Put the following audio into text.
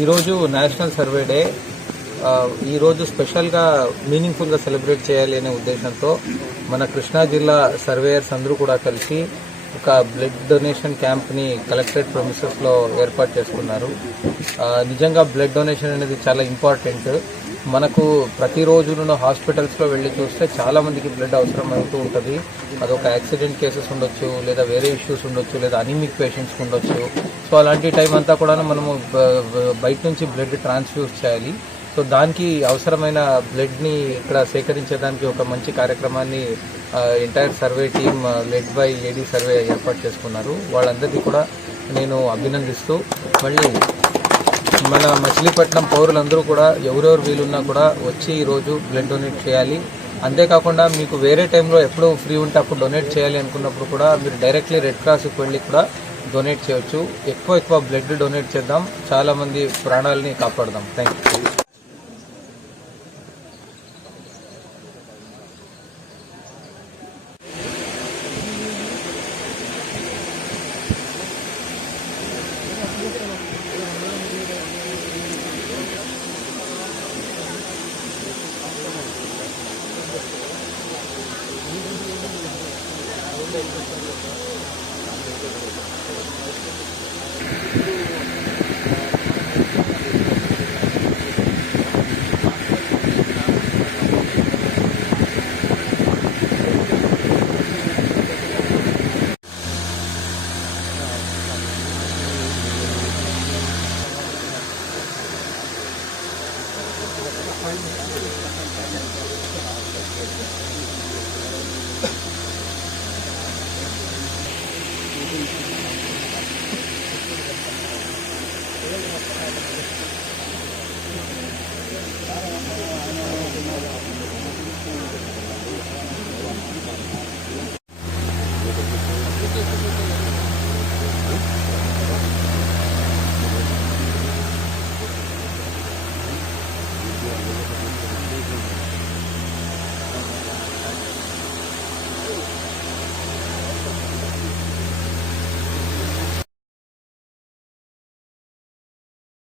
ఈరోజు national survey day. ఈరోజు స్పెషల్గా మీనింగ్ఫుల్గా సెలబ్రేట్ చేయాలి అనే ఉద్దేశంతో మన కృష్ణా జిల్లా సర్వేయర్స్ అందరూ కూడా కలిసి ఒక బ్లడ్ డొనేషన్ క్యాంప్ని కలెక్టరేట్ ప్రొమిసెస్లో ఏర్పాటు చేసుకున్నారు. నిజంగా బ్లడ్ డొనేషన్ అనేది చాలా ఇంపార్టెంట్. మనకు ప్రతిరోజును హాస్పిటల్స్లో వెళ్ళి చూస్తే చాలామందికి బ్లడ్ అవసరం అవుతూ ఉంటుంది. అదొక యాక్సిడెంట్ కేసెస్ ఉండొచ్చు, లేదా వేరే ఇష్యూస్ ఉండొచ్చు, లేదా అనీమిక్ పేషెంట్స్ ఉండొచ్చు. సో అలాంటి టైం అంతా కూడా మనము బయట నుంచి బ్లడ్ ట్రాన్స్ఫ్యూజ్ చేయాలి. సో దానికి అవసరమైన బ్లడ్ని ఇక్కడ సేకరించేదానికి ఒక మంచి కార్యక్రమాన్ని entire survey team led by AD survey ఏర్పాటు చేసుకున్నారు. వాళ్ళందరికీ కూడా నేను అభినందిస్తూ, మళ్ళీ మన మచిలీపట్నం పౌరులందరూ కూడా ఎవరెవరు వీలున్నా కూడా వచ్చి ఈరోజు బ్లడ్ డొనేట్ చేయాలి. అంతేకాకుండా మీకు వేరే టైంలో ఎప్పుడు ఫ్రీ ఉంటే అప్పుడు డొనేట్ చేయాలి అనుకున్నప్పుడు కూడా మీరు డైరెక్ట్లీ రెడ్ క్రాస్కి వెళ్ళి కూడా డొనేట్ చేయొచ్చు. ఎక్కువ బ్లడ్ డొనేట్ చేద్దాం, చాలామంది ప్రాణాలని కాపాడదాం. Thank you.